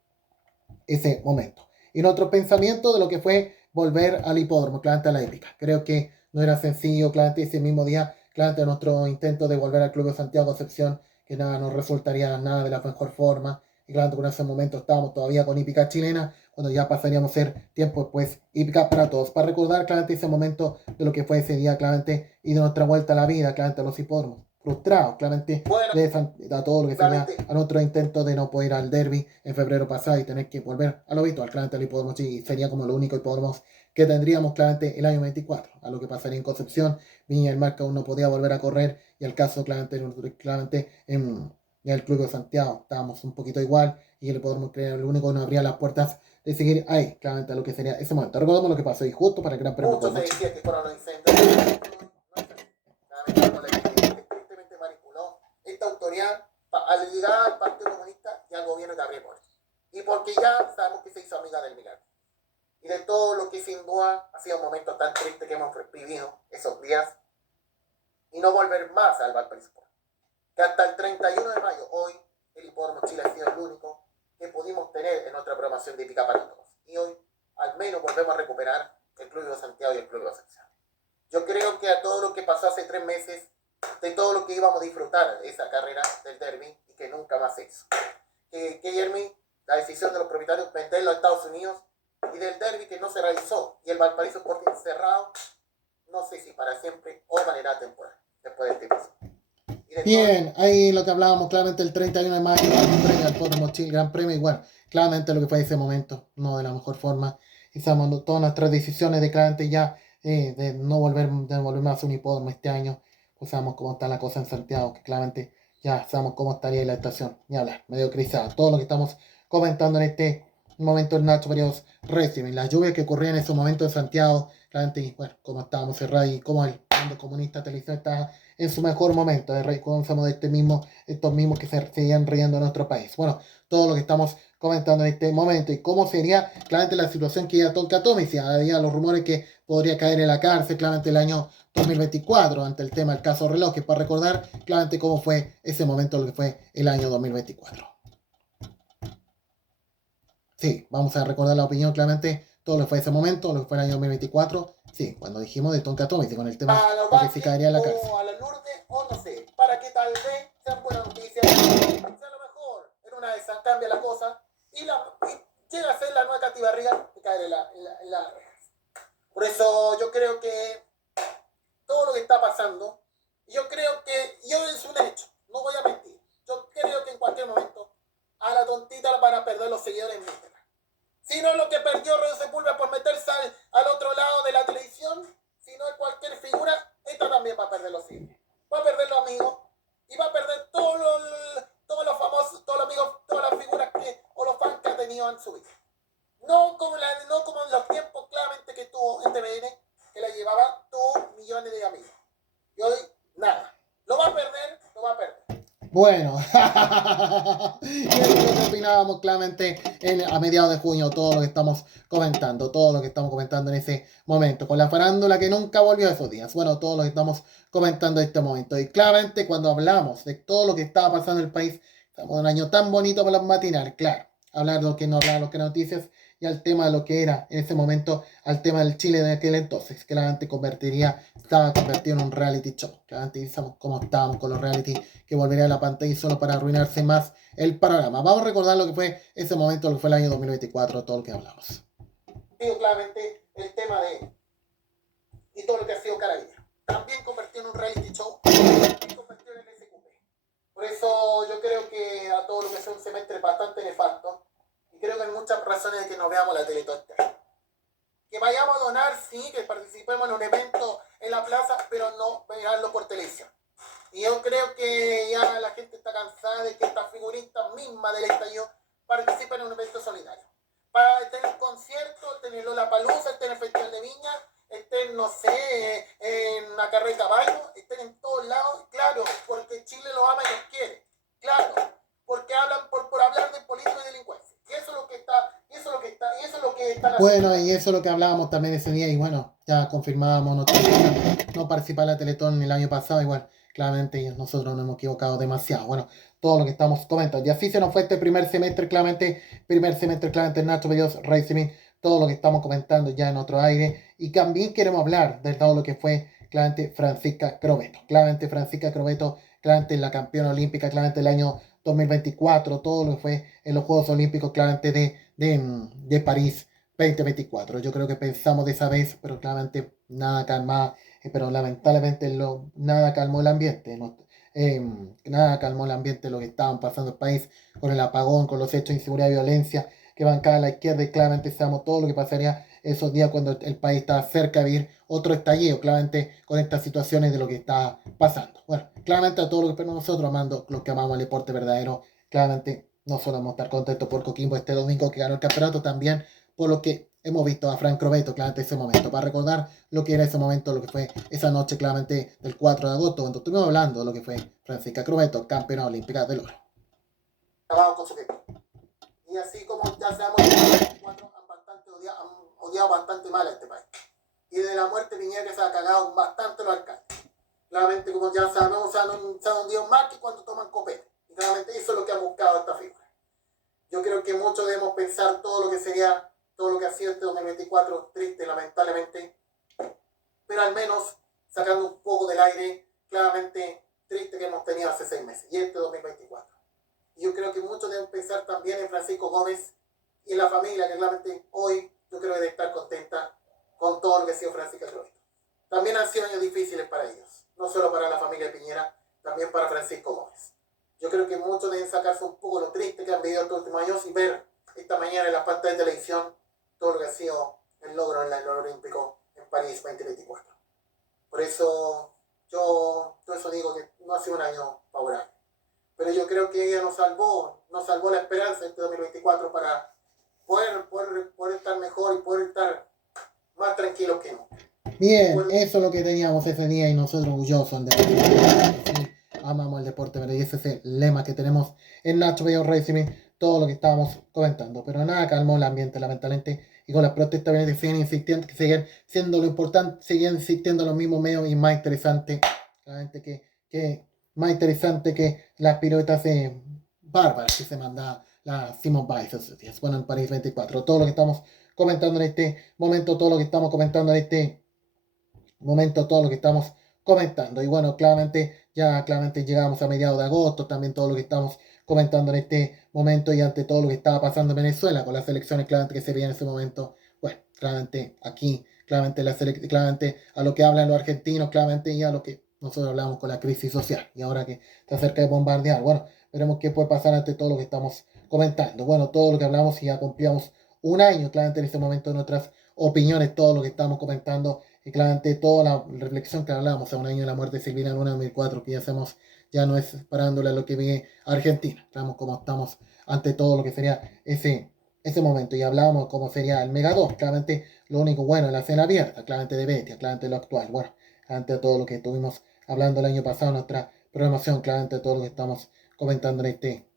momento. Y nuestro pensamiento de lo que fue volver al hipódromo, claramente a la épica. Creo que no era sencillo, claramente ese mismo día, claramente nuestro intento de volver al Club de Santiago Concepción, que nada nos resultaría nada de la mejor forma. Y claramente por ese momento estábamos todavía con hípica chilena, cuando ya pasaríamos a ser tiempo después hípica para todos. Para recordar claramente ese momento de lo que fue ese día, claramente, y de nuestra vuelta a la vida, claramente a los hipódromos frustrados, claramente, bueno, a todo lo que sería a nuestro intento de no poder ir al derby en febrero pasado y tener que volver a lo habitual, claramente el hipódromo sí sería como lo único hipódromo que tendríamos claramente el año 24, a lo que pasaría en Concepción, Viña del Mar que aún no podía volver a correr y el caso claramente en el Club de Santiago estábamos un poquito igual y el hipódromo que era el único que nos abría las puertas de seguir ahí, claramente a lo que sería ese momento. Recordemos lo que pasó y justo para el Gran Premio. Mucho se decía que fueron los incendios. Tristemente manipuló esta autoridad al llegar al Partido Comunista y al gobierno de Gabriel Boric. Y porque ya sabemos que se hizo amiga del migrante. y de todo lo que sin duda ha sido un momento tan triste que hemos vivido esos días y no volver más al Valparaíso. Que hasta el 31 de mayo, hoy, el Hipódromo Chile ha sido el único que pudimos tener en nuestra programación de hípica para todos. Y hoy, al menos, volvemos a recuperar el Club de Santiago y el Club de Concepción. Yo creo que a todo lo que pasó hace 3 meses, de todo lo que íbamos a disfrutar de esa carrera del derby y que nunca más se hizo. Que Jeremy, la decisión de los propietarios venderlo a Estados Unidos y del derby que no se realizó y el Valparaíso Sporting cerrado, no sé si para siempre o manera temporal, después de este episodio. Bien, ahí lo que hablábamos claramente el 31 de mayo, el premio al Hipódromo Chile, Gran Premio, y bueno, claramente lo que fue ese momento, no de la mejor forma. Hicimos todas nuestras decisiones de claramente ya de no volver más a un hipódromo este año, pues sabemos cómo está la cosa en Santiago, que claramente ya sabemos cómo estaría la estación, ni hablar, medio crisada. Todo lo que estamos comentando en este momento el Nacho Periodos Racing, las lluvias que ocurrían en ese momento en Santiago, claramente, y bueno, como estábamos cerrados y como el mundo comunista televisión está en su mejor momento, conocemos de estos mismos que se seguían riendo en nuestro país. Bueno, todo lo que estamos comentando en este momento y cómo sería claramente la situación que ya toca Tommy, si había los rumores que podría caer en la cárcel claramente el año 2024 ante el tema del caso relojes, para recordar claramente cómo fue ese momento, lo que fue el año 2024. Sí, vamos a recordar la opinión claramente, todo lo que fue ese momento, lo que fue el año 2024, sí, cuando dijimos de Tonka Tommy, con el tema de que si caería en la cárcel. O a la Lourdes, o no sé, para que tal vez sean buenas noticias, sea lo mejor, en una de esas cambia la cosa, y llega a ser la nueva Katy Barriga y caer en la rejas. Por eso yo creo que todo lo que está pasando, yo creo que, yo es un hecho, no voy a mentir, yo creo que en cualquier momento a la tontita la van a perder los seguidores en Instagram. Si no es lo que perdió Rodrigo Sepúlveda por meterse al otro lado de la televisión, si no es cualquier figura, esta también va a perder los seguidores. Va a perder los amigos y va a perder todos los famosos, todos los amigos, todas las figuras o los fans que ha tenido en su vida. No como en los tiempos claramente que tuvo en TVN, que la llevaba todos millones de amigos. Y hoy, nada. Lo va a perder, lo va a perder. Bueno, y eso es lo que opinábamos claramente a mediados de junio, todo lo que estamos comentando en ese momento, con la farándula que nunca volvió a esos días. Bueno, todo lo que estamos comentando en este momento. Y claramente cuando hablamos de todo lo que estaba pasando en el país, estamos en un año tan bonito para los matinales, claro, hablar de lo que no hablar, lo que noticias, y al tema de lo que era en ese momento, al tema del Chile de aquel entonces, que claramente estaba convertido en un reality show. Claramente sabemos cómo estábamos con los reality, que volvería a la pantalla solo para arruinarse más el panorama. Vamos a recordar lo que fue ese momento, lo que fue el año 2024, todo lo que hablamos. Digo claramente el tema de y todo lo que ha sido Carabina. También convertido en un reality show y convertido en el SQP. Por eso yo creo que a todo lo que sea un semestre bastante nefasto, y creo que hay muchas razones de que no veamos la tele todo este año. Que vayamos a donar, sí, que participemos en un evento en la plaza, pero no verlo por televisión. Y yo creo que ya la gente está cansada de que estas figuristas mismas del estallido participen en un evento solidario. Para tener conciertos, tener Lollapalooza, tener Festival de Viña, estén, no sé, en la carrera de caballo, estén en todos lados, claro, porque Chile los ama y los quiere, claro, porque hablan por hablar de política y delincuencia. Y eso es lo que está bueno, y eso es lo que hablábamos también ese día, y bueno, ya confirmábamos no participar en la Teletón el año pasado, igual, claramente nosotros nos hemos equivocado demasiado. Bueno, todo lo que estamos comentando. Y así se nos fue este primer semestre, claramente Nacho Periodos Racing, todo lo que estamos comentando ya en otro aire. Y también queremos hablar de todo lo que fue claramente Francisca Crobeto. Claramente Francisca Crobeto, claramente la campeona olímpica, claramente el año 2024, todo lo que fue en los Juegos Olímpicos, claramente de París 2024. Yo creo que pensamos de esa vez, pero claramente nada calmaba, pero lamentablemente nada calmó el ambiente. No, nada calmó el ambiente lo que estaban pasando en el país con el apagón, con los hechos de inseguridad y violencia que bancaba la izquierda, y claramente sabemos todo lo que pasaría esos días cuando el país estaba cerca de vivir otro estallido, claramente con estas situaciones de lo que está pasando. Bueno, claramente a todo lo que nosotros amando, los que amamos el deporte verdadero, claramente no solo vamos a estar contentos por Coquimbo este domingo que ganó el campeonato, también por lo que hemos visto a Frank Crobeto claramente ese momento, para recordar lo que era ese momento, lo que fue esa noche claramente del 4 de agosto, cuando estuvimos hablando de lo que fue Francisca Crobeto, campeona olímpica del oro. Con su y así como ya seamos 24, han bastante odiado, odiado bastante mal a este país. Y de la muerte de Piñera se ha cagado bastante los alcaldes. Claramente, como ya sabemos, se han hundido más que cuando toman copete. Y claramente eso es lo que ha buscado esta figura. Yo creo que muchos debemos pensar todo lo que sería, todo lo que ha sido este 2024, triste, lamentablemente, pero al menos sacando un poco del aire, claramente triste que hemos tenido hace 6 meses, y este 2024. Y yo creo que muchos deben pensar también en Francisco Gómez y en la familia, que claramente hoy yo creo que debe estar contenta con todo lo que ha sido Francisco Troito. También han sido años difíciles para ellos, no solo para la familia Piñera, también para Francisco Gómez. Yo creo que muchos deben sacarse un poco lo triste que han vivido estos últimos años y ver esta mañana en las pantallas de televisión todo lo que ha sido el logro en el Olímpico en París 2024. Por eso yo eso digo que no ha sido un año favorable. Pero yo creo que ella nos salvó la esperanza este 2024 para poder estar mejor y poder estar más tranquilos que nunca. Bien, eso es lo que teníamos ese día y nosotros orgullosos del deporte. Sí, amamos el deporte, pero ese es el lema que tenemos en Nacho Video Racing, todo lo que estábamos comentando. Pero nada calmó el ambiente, lamentablemente, y con las protestas siguen insistiendo, que siguen siendo lo importante, siguen insistiendo los mismos medios y más interesante, realmente que más interesante que las piruetas bárbaras que se manda la Simone Biles, bueno, en París 24. Todo lo que estamos comentando en este momento, todo lo que estamos comentando en este momento, todo lo que estamos comentando. Y bueno, claramente llegamos a mediados de agosto, también todo lo que estamos comentando en este momento y ante todo lo que estaba pasando en Venezuela con las elecciones claramente que se veían en ese momento. Bueno, claramente aquí, claramente a lo que hablan los argentinos, claramente y a lo que nosotros hablamos con la crisis social y ahora que está cerca de bombardear. Bueno, veremos qué puede pasar ante todo lo que estamos comentando. Bueno, todo lo que hablamos y ya cumplíamos un año, claramente en ese momento nuestras opiniones, todo lo que estamos comentando y claramente toda la reflexión que hablábamos a un año de la muerte de Silvina Luna en 2004, que ya hacemos, ya no es parándole a lo que vive Argentina, estamos como estamos ante todo lo que sería ese momento y hablábamos como sería el Mega 2, claramente lo único bueno es la escena abierta, claramente de Betia, claramente lo actual, bueno, ante todo lo que estuvimos hablando el año pasado, nuestra programación, claramente todo lo que estamos comentando en este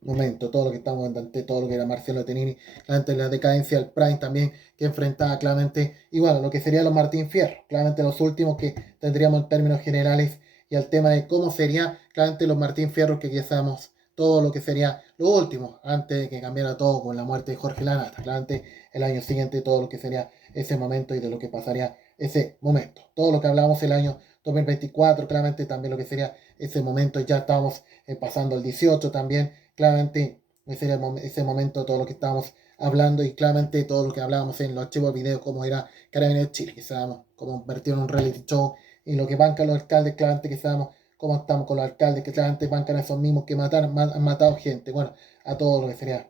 momento, todo lo que estamos ante todo lo que era Marcelo Tenini, claramente la decadencia del Prime también, que enfrentaba claramente, y bueno, lo que serían los Martín Fierro, claramente los últimos que tendríamos en términos generales, y al tema de cómo sería claramente los Martín Fierro, que ya sabemos todo lo que sería lo último, antes de que cambiara todo con la muerte de Jorge Lanata, claramente el año siguiente, todo lo que sería ese momento y de lo que pasaría ese momento, todo lo que hablábamos el año 2024, claramente también lo que sería ese momento, ya estábamos pasando el 18 también, claramente ese momento, todo lo que estábamos hablando y claramente todo lo que hablábamos en los archivos de video, como era Carabineros de Chile, que sabemos cómo convertido en un reality show y lo que bancan los alcaldes, claramente que sabemos cómo estamos con los alcaldes, que claramente bancan a esos mismos que han matado gente, bueno, a todo lo que sería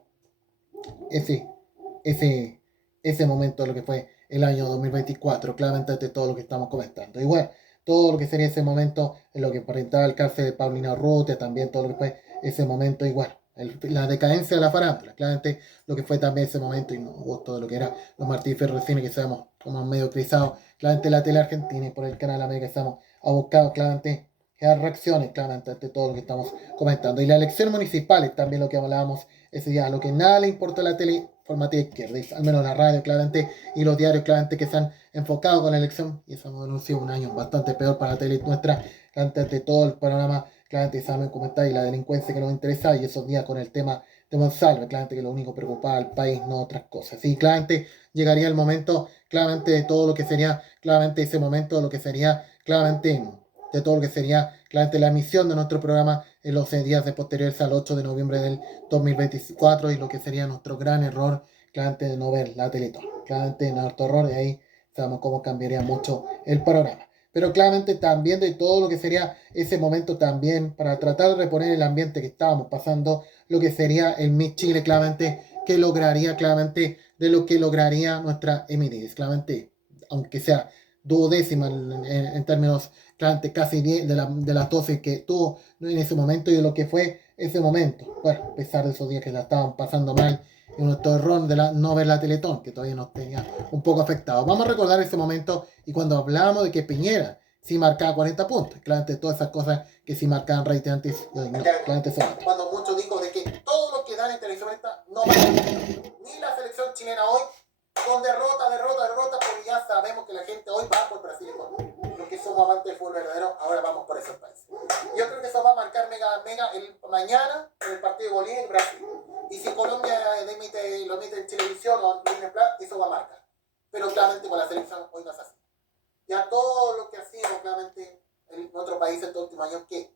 ese momento, lo que fue el año 2024, claramente de todo lo que estamos comentando. Y bueno, todo lo que sería ese momento, en lo que presentaba el cárcel de Paulina Urrutia, también todo lo que fue ese momento, y bueno, la decadencia de la farándula, claramente lo que fue también ese momento, y todo lo que era los Martín Fierro de Cine, que sabemos como medio crisado, claramente la tele argentina y por el canal América estamos abocados, claramente dar reacciones, claramente ante todo lo que estamos comentando. Y las elecciones municipales, también lo que hablábamos ese día, lo que nada le importa a la tele formativa izquierda, al menos la radio, claramente, y los diarios, claramente, que se han enfocado con la elección, y eso ha sido un año bastante peor para la tele nuestra, claramente, ante todo el panorama, claramente, saben comentar, y la delincuencia que nos interesa, y esos días con el tema de Monsalve, claramente, que lo único que preocupaba al país, no otras cosas. Y claramente, llegaría el momento, claramente, de todo lo que sería, claramente, ese momento, de lo que sería, claramente, de todo lo que sería claramente la emisión de nuestro programa en los días de posteriores al 8 de noviembre del 2024 y lo que sería nuestro gran error, claramente de no ver la Teletón. Claramente nuestro error y ahí sabemos cómo cambiaría mucho el panorama. Pero claramente también de todo lo que sería ese momento también para tratar de reponer el ambiente que estábamos pasando, lo que sería el Miss Chile, claramente que lograría, claramente de lo que lograría nuestra Emilis, claramente, aunque sea duodécima en términos claramente casi 10 de las 12 que tuvo en ese momento y de lo que fue ese momento. Bueno, a pesar de esos días que la estaban pasando mal y nuestro error de no ver la Teletón, que todavía nos tenía un poco afectado. Vamos a recordar ese momento y cuando hablábamos de que Piñera sí marcaba 40 puntos, claramente todas esas cosas que sí marcaban rating antes, no, claramente son. Cuando muchos dijo de que todo lo que dan en televisión esta no va a ni la selección chilena hoy con derrota, porque ya sabemos que la gente hoy va por Brasil y Colombia. Los que somos amantes del fútbol verdadero, ahora vamos por esos países. Yo creo que eso va a marcar mega mañana en el partido de Bolivia y Brasil. Y si Colombia lo emite en televisión o en el plan, eso va a marcar. Pero claramente con la selección hoy no es así. Ya todo lo que hacíamos claramente en otros países estos últimos años, que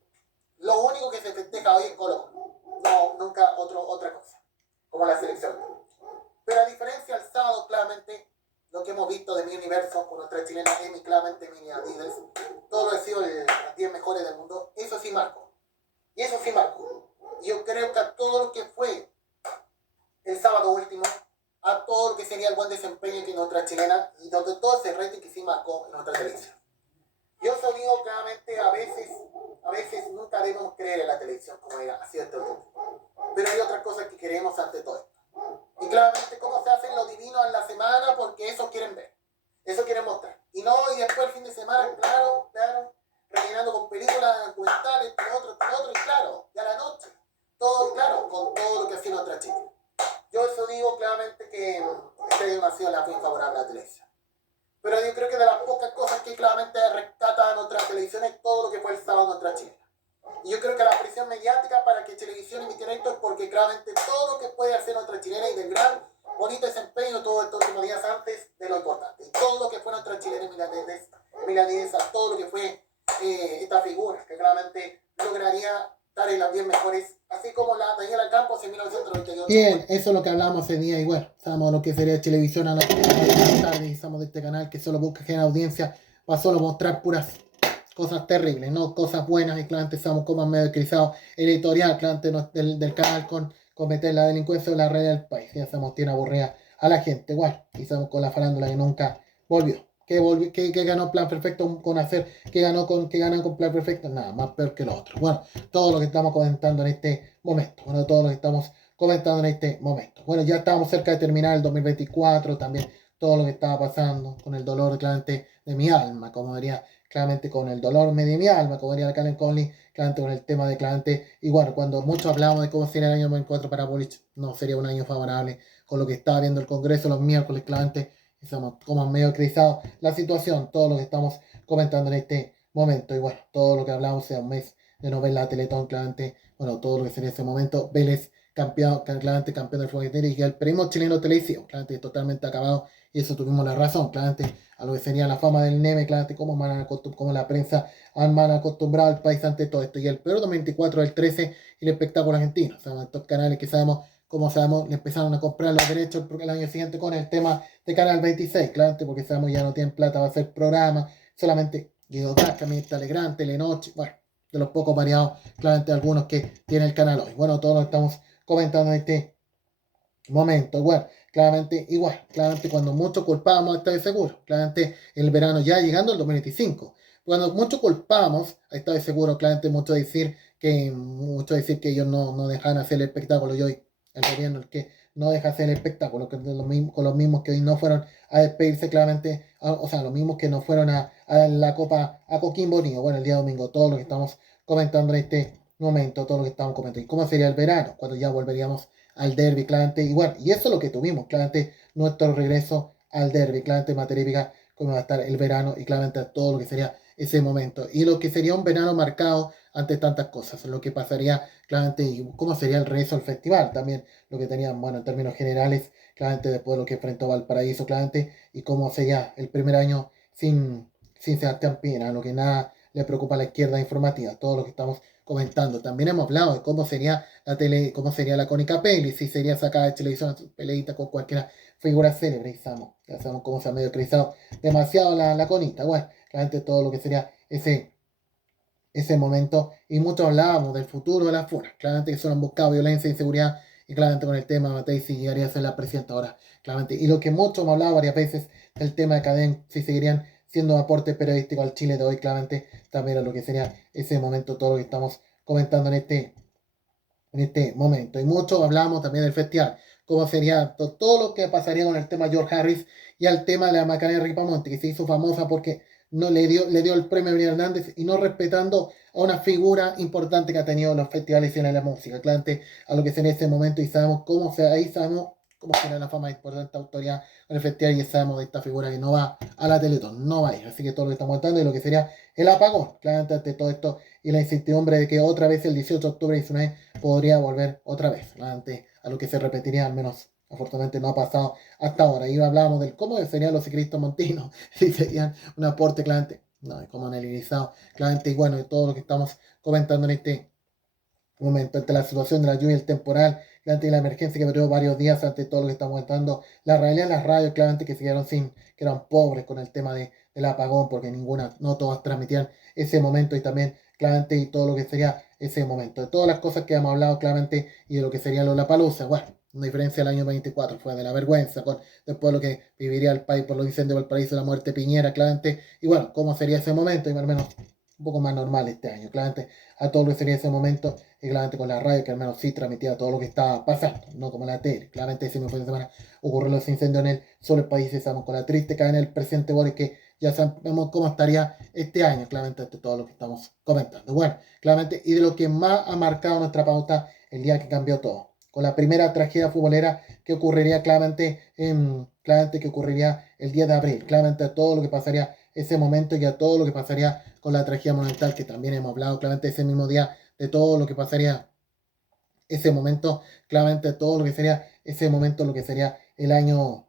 lo único que se festeja hoy es Colo-Colo. No, nunca otra cosa, como la selección. Pero a diferencia del sábado, claramente, lo que hemos visto de mi universo con nuestra chilena Emi, claramente Mini Adidas, todo lo que ha sido las 10 mejores del mundo, eso sí marcó. Y eso sí marcó. Y yo creo que a todo lo que fue el sábado último, a todo lo que sería el buen desempeño que nuestra chilena, y donde todo ese rating que sí marcó en nuestra televisión. Yo eso digo claramente, a veces nunca debemos creer en la televisión como era, así de todo. Pero hay otras cosas que queremos ante todo esto. Y claramente cómo se hacen los divinos en la semana, porque eso quieren ver, eso quieren mostrar. Y después el fin de semana, claro, rellenando con películas, documentales, otro, y claro, ya la noche, todo, claro, con todo lo que hacía nuestra chica. Yo eso digo claramente que este año no ha sido la fin favorable a la televisión. Pero yo creo que de las pocas cosas que claramente rescata nuestra televisión es todo lo que fue el sábado nuestra chilena. Y yo creo que la presión mediática para que televisión emitiera esto es porque claramente todo lo que puede hacer nuestra chilena y del gran bonito desempeño todos estos últimos días antes de lo importante. Todo lo que fue nuestra chilena milanesa, todo lo que fue esta figura que claramente lograría estar en las 10 mejores, así como la Daniela Campos en 1998. Bien, eso es lo que hablamos ese día y bueno, sabemos lo que sería televisión a la tarde y estamos de este canal que solo busca generar audiencia para solo mostrar puras cosas terribles, no cosas buenas, y claramente estamos como medio crisados el editorial claramente del canal con meter la delincuencia o la red del país. Ya estamos, tiene aburrida a la gente, igual, y estamos con la farándula que nunca volvió. ¿Qué ganó Plan Perfecto con hacer? ¿Qué ganan con Plan Perfecto? Nada, más peor que lo otro. Bueno, todo lo que estamos comentando en este momento. Bueno, ya estábamos cerca de terminar el 2024, también todo lo que estaba pasando con el dolor claramente de mi alma, como diría claramente con el dolor de mi alma, como diría Karen Conley, claramente con el tema de claramente, y bueno, cuando muchos hablamos de cómo sería el año 2024 para Boric, no sería un año favorable con lo que estaba viendo el Congreso los miércoles, claramente estamos como medio crisados la situación, todo lo que estamos comentando en este momento, y bueno, todo lo que hablamos sea un mes de no ver la Teletón, claramente, bueno, todo lo que sería ese momento, Vélez claramente campeón del fútbol y el primo chileno televisivo, claramente totalmente acabado, y eso tuvimos la razón, claramente a lo que sería la fama del Neme, claramente como la prensa han mal acostumbrado al país ante todo esto, y el peor 24 del 13 y el espectáculo argentino, o sea, estos canales que sabemos, como sabemos, le empezaron a comprar los derechos el año siguiente con el tema de Canal 26, claramente porque sabemos ya no tienen plata, va a hacer programa, solamente Guido Casca, Mirta Legrand, Telenoche, bueno, de los pocos variados, claramente algunos que tiene el canal hoy. Bueno, todos lo estamos comentando en este momento. Bueno, claramente igual, claramente cuando muchos culpábamos a Estado de Seguro, claramente el verano ya llegando al 2025. Cuando muchos culpamos a Estado de Seguro, claramente muchos decir que ellos no dejan hacer el espectáculo, y hoy el gobierno el que no deja hacer el espectáculo, con los mismos que hoy no fueron a despedirse claramente, o sea, los mismos que no fueron a la Copa a Coquimbo Unido, bueno, el día domingo, todo lo que estamos comentando en este momento, todo lo que estamos comentando. ¿Y cómo sería el verano? Cuando ya volveríamos al derby, claramente, y bueno, y eso es lo que tuvimos, claramente, nuestro regreso al derby, claramente, materífica, cómo va a estar el verano, y claramente todo lo que sería ese momento, y lo que sería un verano marcado ante tantas cosas, lo que pasaría, claramente, y cómo sería el regreso al festival, también, lo que tenían, bueno, en términos generales, claramente, después de lo que enfrentó Valparaíso, claramente, y cómo sería el primer año sin Sebastián Piñera, lo que nada le preocupa a la izquierda informativa, todo lo que estamos comentando. También hemos hablado de cómo sería cómo sería la Cónica Peli, si sería sacada de televisión peleita con cualquier figura célebre, y ya sabemos cómo se ha mediocrizado demasiado la Conita. Bueno, claramente todo lo que sería ese momento, y muchos hablábamos del futuro de la FUNA, claramente que solo han buscado violencia e inseguridad, y claramente con el tema de Matei si llegaría a ser la presidenta ahora, claramente, y lo que muchos hemos hablado varias veces del tema de Cadén, si seguirían siendo aporte periodístico al Chile de hoy, claramente también a lo que sería ese momento, todo lo que estamos comentando en este momento. Y mucho hablamos también del festival, cómo sería todo lo que pasaría con el tema George Harris y al tema de la Macarena Ripamonte, que se hizo famosa porque no le dio el premio a Miguel Hernández y no respetando a una figura importante que ha tenido los festivales y en la música, claramente a lo que sería ese momento, y sabemos ahí sabemos cómo será la fama por tanta autoridad con el festival, y ya sabemos de esta figura que no va a la Teletón, no va a ir. Así que todo lo que estamos contando y lo que sería el apagón, claramente ante todo esto y la incertidumbre de que otra vez el 18 de octubre 19 podría volver otra vez, claramente a lo que se repetiría, al menos afortunadamente no ha pasado hasta ahora. Y hablábamos del cómo serían los ciclistas montinos, si serían un aporte, claramente, no, como analizado, claramente, y bueno, de todo lo que estamos comentando en este momento, ante la situación de la lluvia, el temporal, ante la emergencia que duró varios días, ante todo lo que estamos comentando, la realidad de las radios, claramente que se quedaron sin, que eran pobres con el tema del apagón, porque ninguna, no todas transmitían ese momento, y también, claramente, y todo lo que sería ese momento, de todas las cosas que hemos hablado, claramente, y de lo que sería Lollapalooza, bueno, una diferencia del año 24, fue de la vergüenza, con después de lo que viviría el país por los incendios del Valparaíso, la muerte de Piñera, claramente, y bueno, cómo sería ese momento, y más o menos un poco más normal este año, claramente, a todo lo que sería ese momento, y claramente con la radio, que al menos sí transmitía todo lo que estaba pasando, no como la tele. Claramente ese mismo fin de semana ocurrió los incendios en el sur del país, y estamos con la triste cadena del presidente Boris, que ya sabemos cómo estaría este año, claramente, de todo lo que estamos comentando. Bueno, claramente, y de lo que más ha marcado nuestra pauta el día que cambió todo, con la primera tragedia futbolera que ocurriría claramente que ocurriría el 10 de abril, claramente a todo lo que pasaría ese momento, y a todo lo que pasaría con la tragedia monumental, que también hemos hablado claramente ese mismo día, de todo lo que pasaría ese momento, claramente todo lo que sería ese momento, lo que sería el año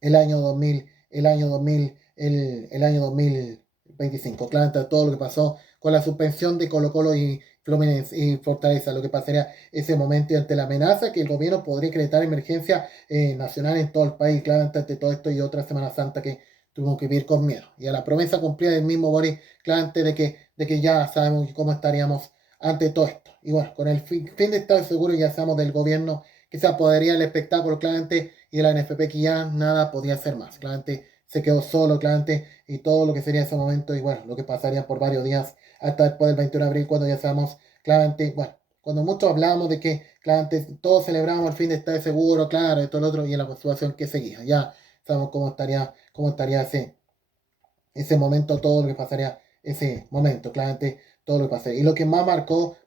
2000, el año 2025, claramente todo lo que pasó con la suspensión de Colo Colo y Fluminense y Fortaleza, lo que pasaría ese momento, y ante la amenaza que el gobierno podría decretar emergencia nacional en todo el país, claramente ante todo esto, y otra Semana Santa que tuvimos que vivir con miedo, y a la promesa cumplida del mismo Boris, claramente de que ya sabemos cómo estaríamos ante todo esto. Y bueno, con el fin de estar seguro, ya sabemos del gobierno que se apoderaría del espectáculo, claramente, y de la NFP, que ya nada podía hacer más. Claramente se quedó solo, claramente, y todo lo que sería ese momento, y bueno, lo que pasaría por varios días hasta después del 21 de abril, cuando ya sabemos, claramente, bueno, cuando muchos hablábamos de que, claramente, todos celebrábamos el fin de estar seguro, claro, y todo lo otro, y en la situación que seguía. Ya sabemos cómo estaría ese momento, todo lo que pasaría ese momento, claramente todo lo que pasaría. Y lo que más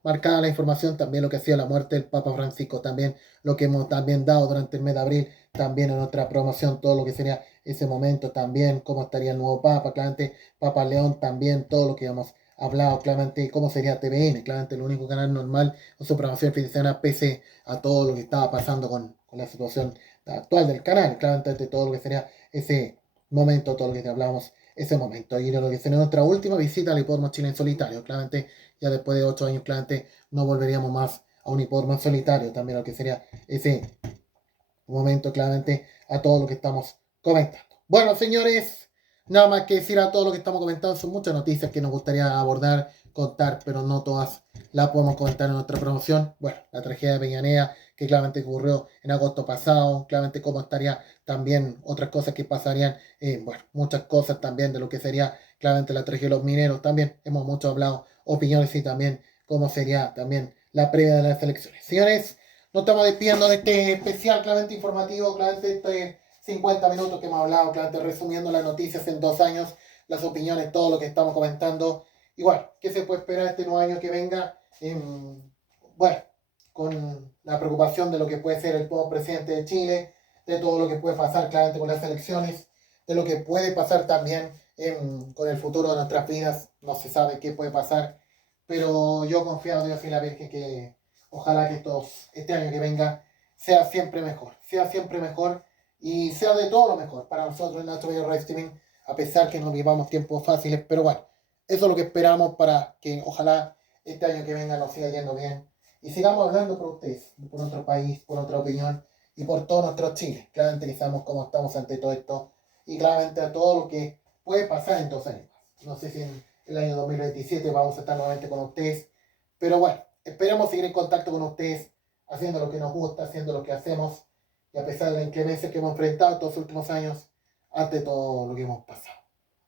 marcaba la información, también lo que hacía la muerte del Papa Francisco, también lo que hemos también dado durante el mes de abril, también en otra promoción, todo lo que sería ese momento, también cómo estaría el nuevo Papa, claramente Papa León, también todo lo que hemos hablado, claramente cómo sería TVN, claramente el único canal normal con su programación cristiana, pese a todo lo que estaba pasando con la situación actual del canal, claramente de todo lo que sería ese momento, todo lo que te hablamos ese momento. Y de lo que sería nuestra última visita al hipódromo Chile en solitario. Claramente, ya después de 8 años, claramente no volveríamos más a un hipódromo en solitario. También lo que sería ese momento, claramente, a todo lo que estamos comentando. Bueno, señores, nada más que decir a todo lo que estamos comentando. Son muchas noticias que nos gustaría abordar, contar, pero no todas las podemos comentar en nuestra promoción. Bueno, la tragedia de Peñanea, que claramente ocurrió en agosto pasado, claramente cómo estaría también otras cosas que pasarían, bueno, muchas cosas también de lo que sería claramente la tragedia de los mineros, también hemos mucho hablado opiniones, y también cómo sería también la previa de las elecciones. Señores, nos estamos despidiendo de este especial claramente informativo, claramente este 50 minutos que hemos hablado, claramente resumiendo las noticias en 2 años, las opiniones, todo lo que estamos comentando. Igual, ¿qué se puede esperar este nuevo año que venga? Bueno, con la preocupación de lo que puede ser el nuevo presidente de Chile, de todo lo que puede pasar claramente con las elecciones, de lo que puede pasar también con el futuro de nuestras vidas. No se sabe qué puede pasar, pero yo confío en Dios y la Virgen que ojalá que este año que venga sea siempre mejor y sea de todo lo mejor para nosotros en nuestro video streaming, a pesar que no vivamos tiempos fáciles, pero bueno, eso es lo que esperamos para que ojalá este año que venga nos siga yendo bien y sigamos hablando por ustedes, por nuestro país, por nuestra opinión y por todo nuestro Chile. Claramente que sabemos cómo estamos ante todo esto y claramente a todo lo que puede pasar en 2 años. No sé si en el año 2027 vamos a estar nuevamente con ustedes, pero bueno, esperamos seguir en contacto con ustedes, haciendo lo que nos gusta, haciendo lo que hacemos, y a pesar de la inclemencia que hemos enfrentado estos últimos años, ante todo lo que hemos pasado.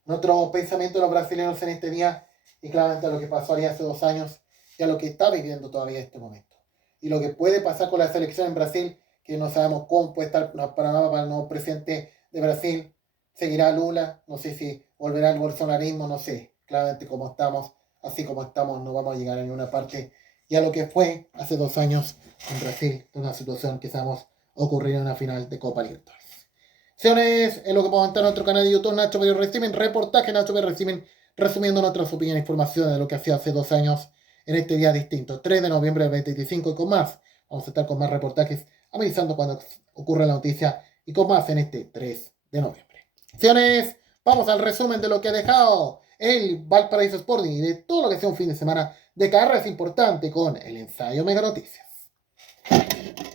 Nuestro pensamiento de los brasileños en este día, y claramente a lo que pasó hace 2 años, y a lo que está viviendo todavía en este momento. Y lo que puede pasar con la selección en Brasil, que no sabemos cómo puede estar para el nuevo presidente de Brasil. Seguirá Lula, no sé si volverá el bolsonarismo, no sé. Claramente como estamos, así como estamos, no vamos a llegar a ninguna parte. Y a lo que fue hace 2 años en Brasil, de una situación que sabemos ocurrir en una final de Copa Libertadores. Señores, es lo que podemos comentar en nuestro canal de YouTube, Nacho Pérez Resumen, reportaje Nacho Pérez Resumen, resumiendo nuestras opiniones e informaciones de lo que hacía hace 2 años en este día distinto, 3 de noviembre del 2025, y con más. Vamos a estar con más reportajes, analizando cuando ocurre la noticia y con más en este 3 de noviembre. Señores, vamos al resumen de lo que ha dejado el Valparaíso Sporting y de todo lo que sea un fin de semana de carreras importante con el ensayo Mega Noticias.